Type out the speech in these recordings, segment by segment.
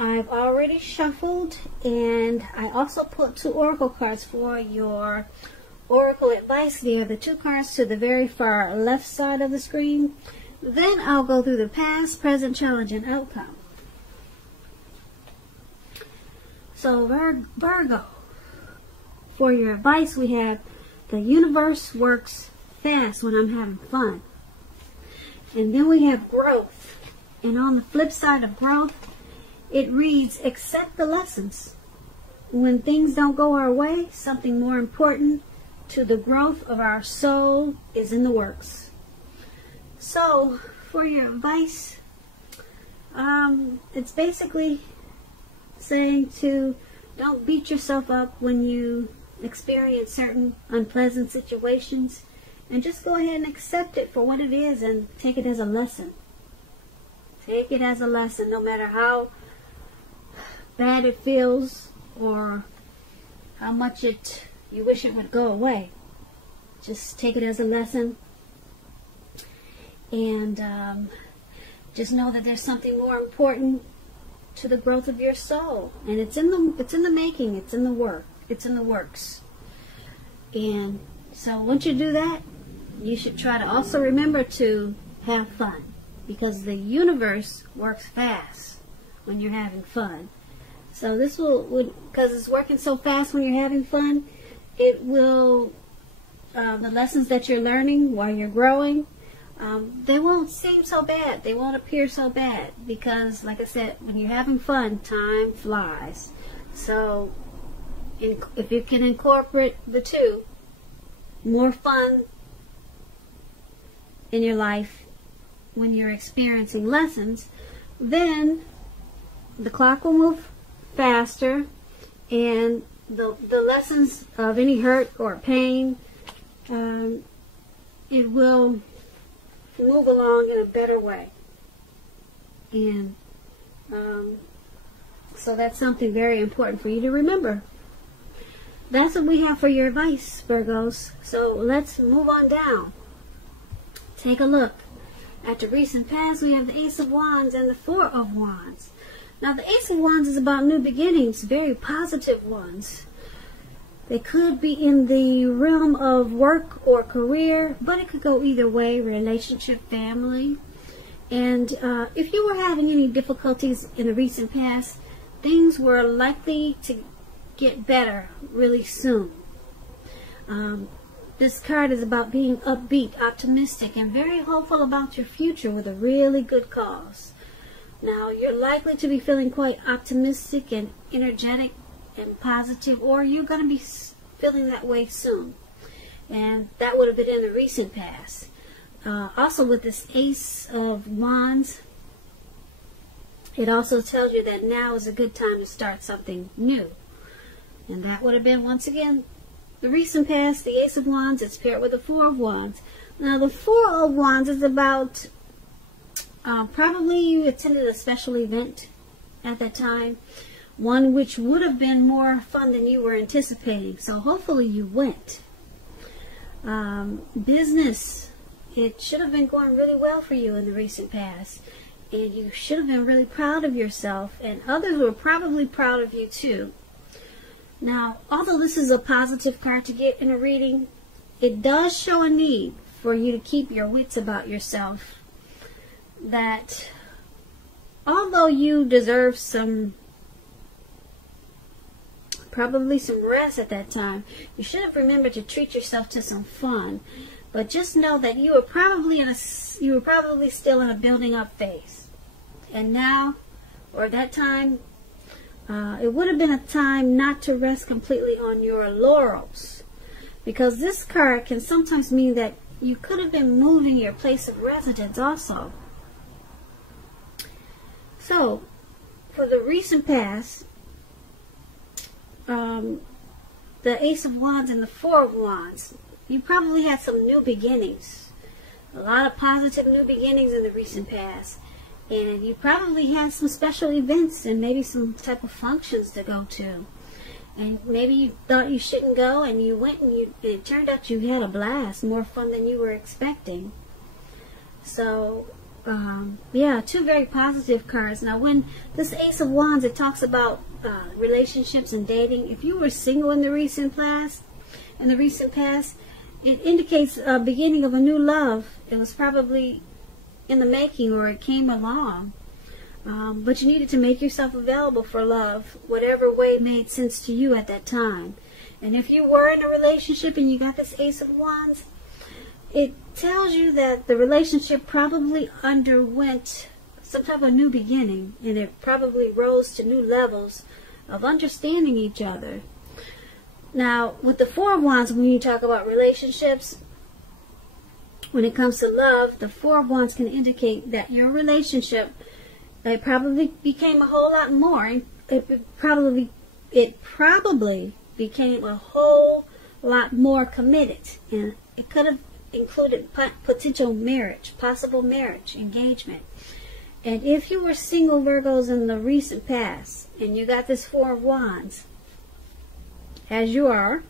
I've already shuffled, and I also put 2 oracle cards for your oracle advice there, the 2 cards to the very far left side of the screen. Then I'll go through the past, present, challenge, and outcome. So Virgo, for your advice, we have the universe works fast when I'm having fun. And then we have growth. And on the flip side of growth, it reads, accept the lessons. When things don't go our way, something more important to the growth of our soul is in the works. So, for your advice, it's basically saying to don't beat yourself up when you experience certain unpleasant situations, and just go ahead and accept it for what it is and take it as a lesson. Take it as a lesson, no matter how bad it feels or how much you wish it would go away. Just take it as a lesson, and just know that there's something more important to the growth of your soul, and it's in the making, it's in the works. And so once you do that, you should try to also remember to have fun, because the universe works fast when you're having fun. So this would because it's working so fast when you're having fun, it will the lessons that you're learning while you're growing, they won't seem so bad. They won't appear so bad, because, like I said, when you're having fun, time flies. So if you can incorporate the 2, more fun in your life when you're experiencing lessons, then the clock will move faster, and the lessons of any hurt or pain, it will move along in a better way. And so that's something very important for you to remember. That's what we have for your advice, Virgos. So let's move on down. Take a look at the recent past. We have the Ace of Wands and the 4 of Wands. Now the Ace of Wands is about new beginnings, very positive ones. They could be in the realm of work or career, but it could go either way, relationship, family. And if you were having any difficulties in the recent past, things were likely to get better really soon. This card is about being upbeat, optimistic, and very hopeful about your future with a really good cause. Now, you're likely to be feeling quite optimistic and energetic and positive, or you're going to be feeling that way soon. And that would have been in the recent past. Also, with this Ace of Wands, it also tells you that now is a good time to start something new. And that would have been, once again, the recent past, the Ace of Wands. It's paired with the 4 of Wands. Now, the 4 of Wands is about probably you attended a special event at that time, one which would have been more fun than you were anticipating. So hopefully you went. Business, it should have been going really well for you in the recent past, and you should have been really proud of yourself, and others were probably proud of you too. Now, although this is a positive card to get in a reading, it does show a need for you to keep your wits about yourself. That although you deserve probably some rest at that time, you should have remembered to treat yourself to some fun. But just know that you were probably still in a building up phase, and now, or at that time, it would have been a time not to rest completely on your laurels, because this card can sometimes mean that you could have been moving your place of residence also. So, for the recent past, the Ace of Wands and the 4 of Wands, you probably had some new beginnings. A lot of positive new beginnings in the recent past. And you probably had some special events and maybe some type of functions to go to. And maybe you thought you shouldn't go, and you went, and it turned out you had a blast, more fun than you were expecting. So Yeah, two very positive cards. Now, when this Ace of Wands, it talks about relationships and dating. If you were single in the recent past, it indicates a beginning of a new love. It was probably in the making, or it came along. But you needed to make yourself available for love, whatever way made sense to you at that time. And if you were in a relationship and you got this Ace of Wands, it tells you that the relationship probably underwent some type of new beginning, and it probably rose to new levels of understanding each other. Now, with the Four of Wands, when you talk about relationships, when it comes to love, the Four of Wands can indicate that your relationship, it probably became a whole lot more. It probably became a whole lot more committed, and it could have included potential marriage, possible marriage, engagement. And if you were single, Virgos, in the recent past, and you got this Four of Wands, as you are,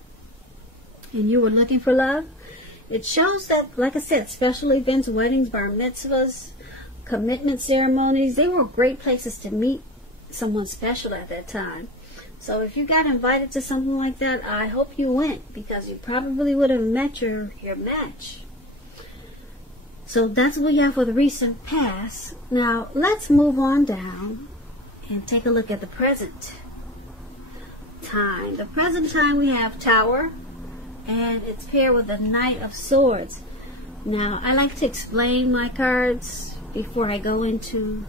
and you were looking for love, it shows that, like I said, special events, weddings, bar mitzvahs, commitment ceremonies, they were great places to meet someone special at that time. So if you got invited to something like that, I hope you went, because you probably would have met your match. So that's what you have for the recent past. Now, let's move on down and take a look at the present time. The present time, we have Tower, and it's paired with the Knight of Swords. Now, I like to explain my cards before I go into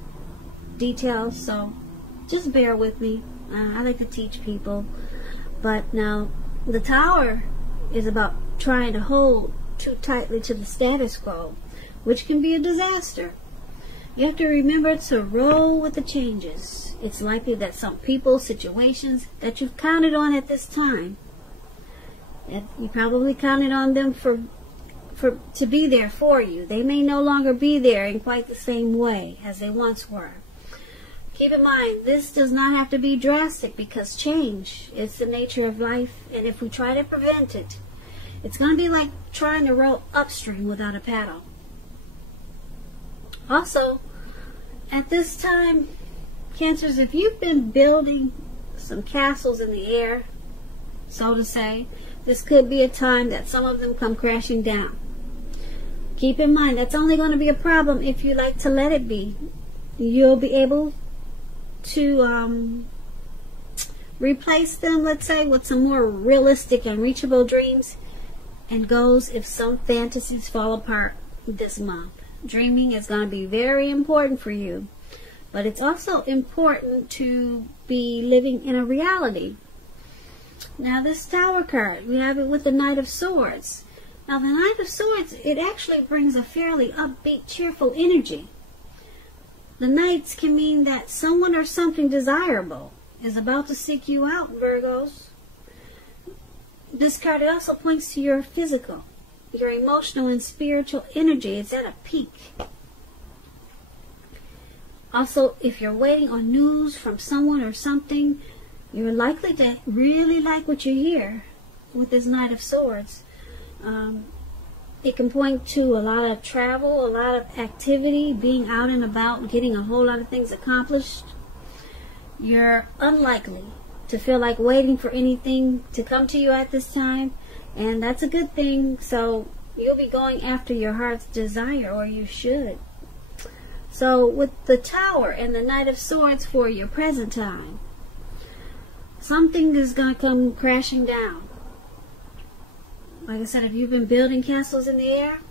details, so just bear with me. I like to teach people. But now, the Tower is about trying to hold too tightly to the status quo, which can be a disaster. You have to remember to roll with the changes. It's likely that some people, situations that you've counted on at this time, and you probably counted on them to be there for you. They may no longer be there in quite the same way as they once were. Keep in mind, this does not have to be drastic, because change is the nature of life, and if we try to prevent it, it's going to be like trying to row upstream without a paddle. Also, at this time, Cancers, if you've been building some castles in the air, so to say, this could be a time that some of them come crashing down. Keep in mind, that's only going to be a problem if you like to let it be. You'll be able to replace them, let's say, with some more realistic and reachable dreams and goals if some fantasies fall apart this month. Dreaming is going to be very important for you, but it's also important to be living in a reality. Now, this Tower card, we have it with the Knight of Swords. Now, the Knight of Swords, it actually brings a fairly upbeat, cheerful energy. The Knights can mean that someone or something desirable is about to seek you out, Virgos. This card, it also points to your physical, your emotional and spiritual energy. It's at a peak. Also, if you're waiting on news from someone or something, you're likely to really like what you hear with this Knight of Swords. It can point to a lot of travel, a lot of activity, being out and about, getting a whole lot of things accomplished. You're unlikely to feel like waiting for anything to come to you at this time, and that's a good thing. So you'll be going after your heart's desire, or you should. So with the Tower and the Knight of Swords for your present time, something is going to come crashing down. Like I said, if you've been building castles in the air,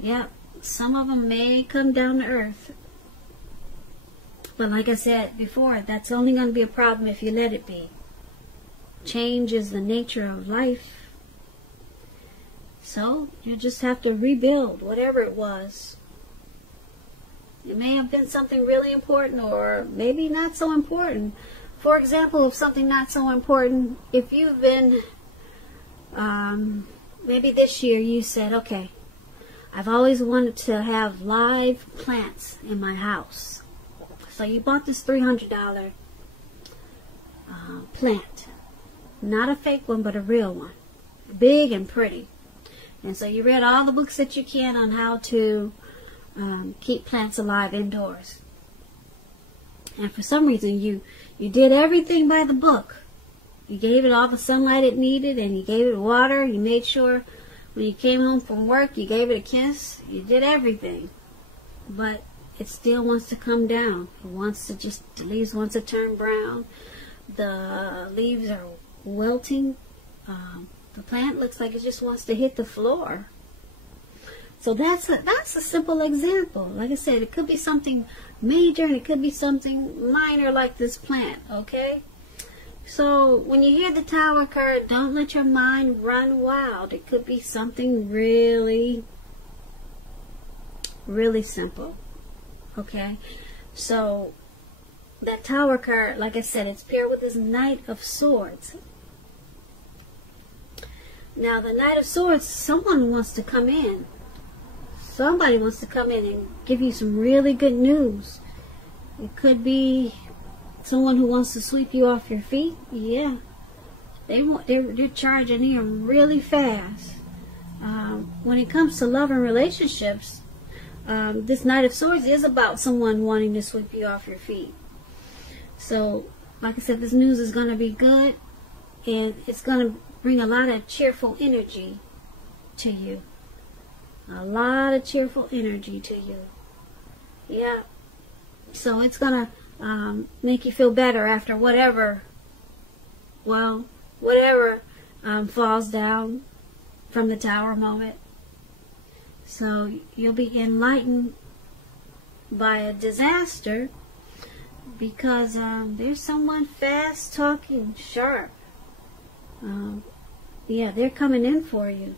yeah, some of them may come down to earth. But like I said before, that's only going to be a problem if you let it be. Change is the nature of life. So you just have to rebuild whatever it was. It may have been something really important, or maybe not so important. For example, if something not so important, if you've been, maybe this year you said, okay, I've always wanted to have live plants in my house. So you bought this $300 plant. Not a fake one, but a real one. Big and pretty. And so you read all the books that you can on how to keep plants alive indoors. And for some reason, you did everything by the book. You gave it all the sunlight it needed, and you gave it water. You made sure when you came home from work, you gave it a kiss. You did everything. But it still wants to come down. It wants to the leaves want to turn brown. The leaves are wilting. The plant looks like it just wants to hit the floor. So that's a simple example. Like I said, it could be something major and it could be something minor like this plant, okay? So when you hear the Tower card, don't let your mind run wild. It could be something really, really simple, okay? So that Tower card, like I said, it's paired with this Knight of Swords. Now the Knight of Swords, someone wants to come in. Somebody wants to come in and give you some really good news. It could be someone who wants to sweep you off your feet. Yeah, they're charging in really fast. When it comes to love and relationships, this Knight of Swords is about someone wanting to sweep you off your feet. So, like I said, this news is going to be good, and it's going to bring a lot of cheerful energy to you. A lot of cheerful energy to you. Yeah. So it's going to make you feel better after whatever falls down from the Tower moment. So you'll be enlightened by a disaster because there's someone fast talking, sharp. Yeah, they're coming in for you.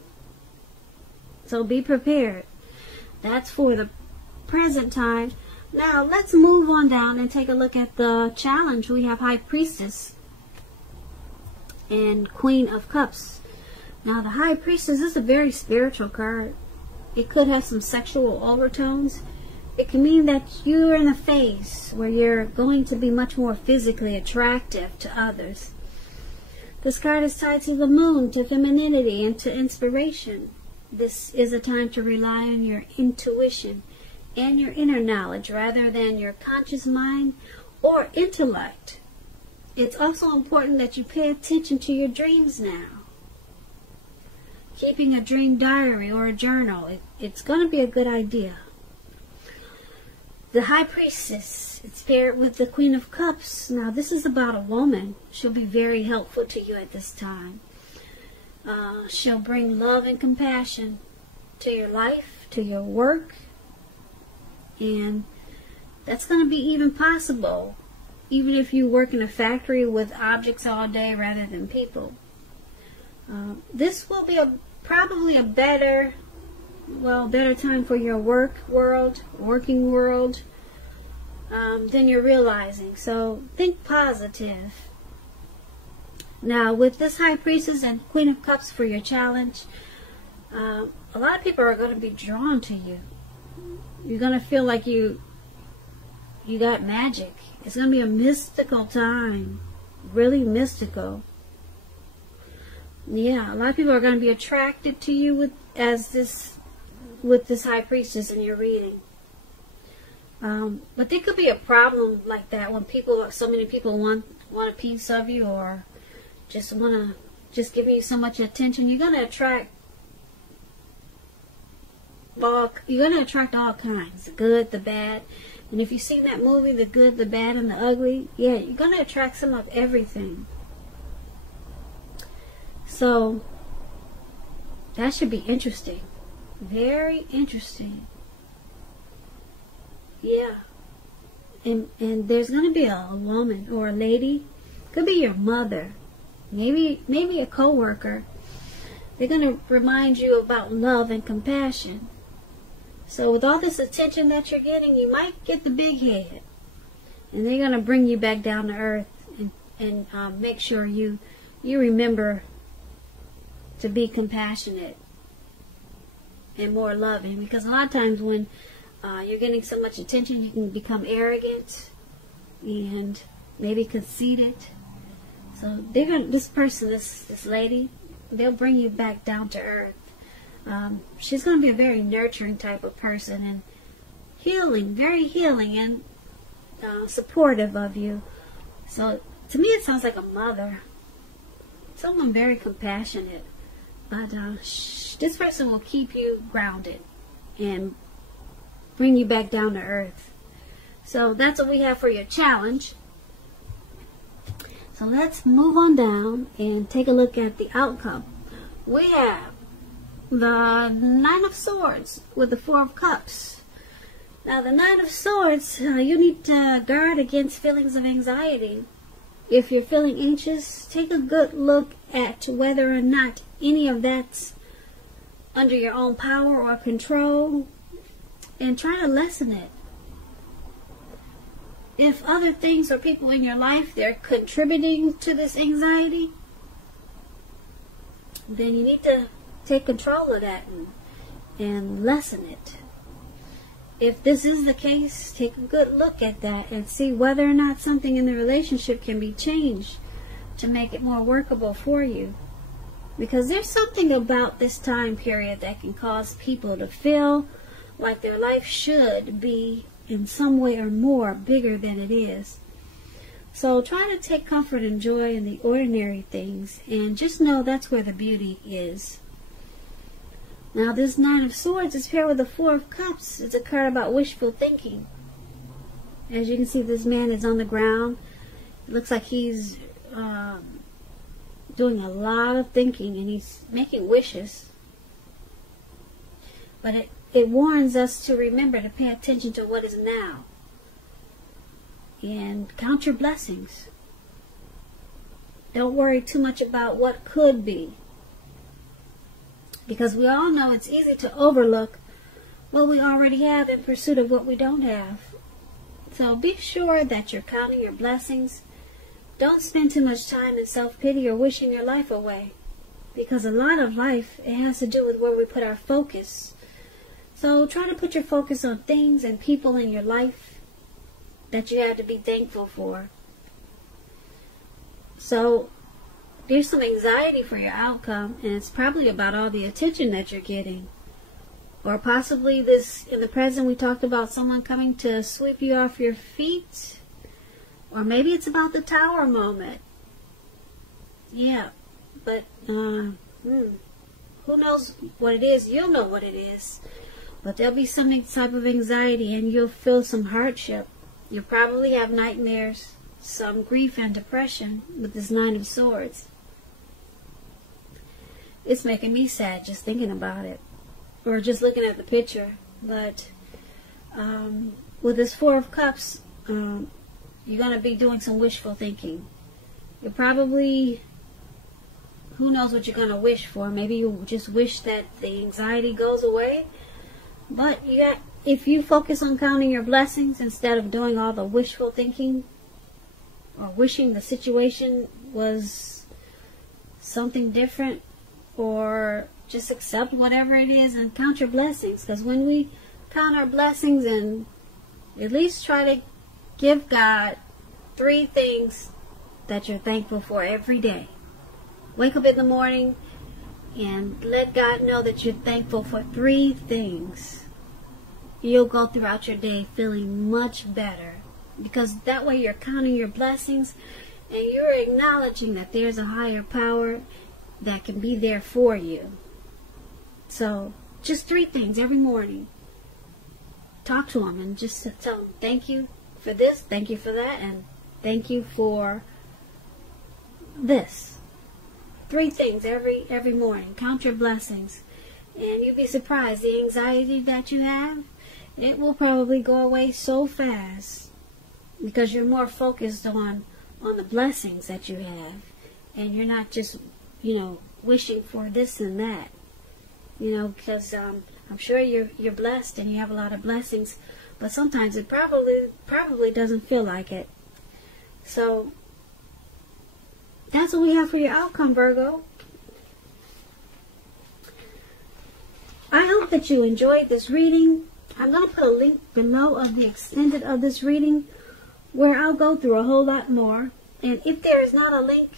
So be prepared. That's for the present time. Now let's move on down and take a look at the challenge. We have High Priestess and Queen of Cups. Now the High Priestess is a very spiritual card. It could have some sexual overtones. It can mean that you're in a phase where you're going to be much more physically attractive to others. This card is tied to the moon, to femininity, and to inspiration. This is a time to rely on your intuition and your inner knowledge rather than your conscious mind or intellect. It's also important that you pay attention to your dreams now. Keeping a dream diary or a journal, it's going to be a good idea. The High Priestess, it's paired with the Queen of Cups. Now this is about a woman. She'll be very helpful to you at this time. She'll bring love and compassion to your life, to your work, and that's going to be even possible even if you work in a factory with objects all day rather than people. This will be probably a better time for your working world than you're realizing. So think positive. Now, with this High Priestess and Queen of Cups for your challenge, a lot of people are going to be drawn to you. You're going to feel like you got magic. It's going to be a mystical time. Really mystical. Yeah, a lot of people are going to be attracted to you with this High Priestess in your reading. But there could be a problem like that when so many people want a piece of you, or just giving you so much attention. You're going to attract all kinds, the good, the bad. And if you've seen that movie, The Good, the Bad, and the Ugly, yeah, you're going to attract some of everything. So that should be interesting. Very interesting. Yeah. And there's going to be a woman or a lady. Could be your mother. Maybe a co-worker. They're going to remind you about love and compassion. So with all this attention that you're getting, you might get the big head. And they're going to bring you back down to earth and make sure you remember to be compassionate and more loving. Because a lot of times when you're getting so much attention, you can become arrogant and maybe conceited. So this lady, they'll bring you back down to earth. She's going to be a very nurturing type of person, healing, very healing and supportive of you. So to me it sounds like a mother, someone very compassionate. But this person will keep you grounded and bring you back down to earth. So that's what we have for your challenge. So let's move on down and take a look at the outcome. We have the Nine of Swords with the Four of Cups. Now the Nine of Swords, you need to guard against feelings of anxiety. If you're feeling anxious, take a good look at whether or not any of that's under your own power or control, and try to lessen it. If other things or people in your life, they're contributing to this anxiety, then you need to take control of that and lessen it. If this is the case, take a good look at that and see whether or not something in the relationship can be changed to make it more workable for you. Because there's something about this time period that can cause people to feel like their life should be in some way or more bigger than it is. So try to take comfort and joy in the ordinary things, and just know that's where the beauty is. Now this Nine of Swords is paired with the Four of Cups. It's a card about wishful thinking. As you can see, this man is on the ground. It looks like he's doing a lot of thinking, and he's making wishes. But it warns us to remember to pay attention to what is now. And count your blessings. Don't worry too much about what could be. Because we all know it's easy to overlook what we already have in pursuit of what we don't have. So be sure that you're counting your blessings. Don't spend too much time in self-pity or wishing your life away. Because a lot of life, it has to do with where we put our focus. So try to put your focus on things and people in your life that you have to be thankful for. So there's some anxiety for your outcome, and it's probably about all the attention that you're getting. Or possibly this, in the present, we talked about someone coming to sweep you off your feet. Or maybe it's about the Tower moment. Yeah, but who knows what it is? You'll know what it is. But there'll be some type of anxiety, and you'll feel some hardship. You'll probably have nightmares, some grief and depression with this Nine of Swords. It's making me sad just thinking about it, or just looking at the picture. But with this Four of Cups, you're going to be doing some wishful thinking. You're probably, who knows what you're going to wish for. Maybe you just wish that the anxiety goes away. But if you focus on counting your blessings instead of doing all the wishful thinking or wishing the situation was something different, or just accept whatever it is and count your blessings. Because when we count our blessings and at least try to give God 3 things that you're thankful for every day. Wake up in the morning and let God know that you're thankful for 3 things. You'll go throughout your day feeling much better, because that way you're counting your blessings and you're acknowledging that there's a higher power that can be there for you. So just 3 things every morning. Talk to Him and just tell Him, thank you for this, thank you for that, and thank you for this. 3 things every morning. Count your blessings, and you'll be surprised. The anxiety that you have, it will probably go away so fast, because you're more focused on the blessings that you have, and you're not just, wishing for this and that. Because I'm sure you're blessed and you have a lot of blessings, but sometimes it probably doesn't feel like it. So that's what we have for your outcome, Virgo. I hope that you enjoyed this reading. I'm going to put a link below of the extended of this reading, where I'll go through a whole lot more. And if there is not a link,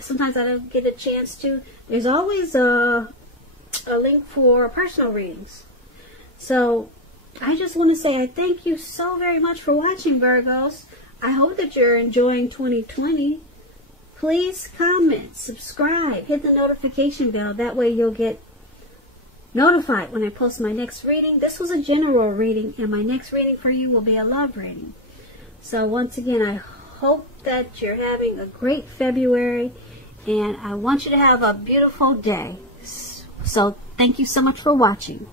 sometimes I don't get a chance to. There's always a link for personal readings. So I just want to say I thank you so very much for watching, Virgos. I hope that you're enjoying 2020. Please comment, subscribe, hit the notification bell. That way you'll get notified when I post my next reading. This was a general reading, and my next reading for you will be a love reading. So once again, I hope that you're having a great February, and I want you to have a beautiful day. So thank you so much for watching.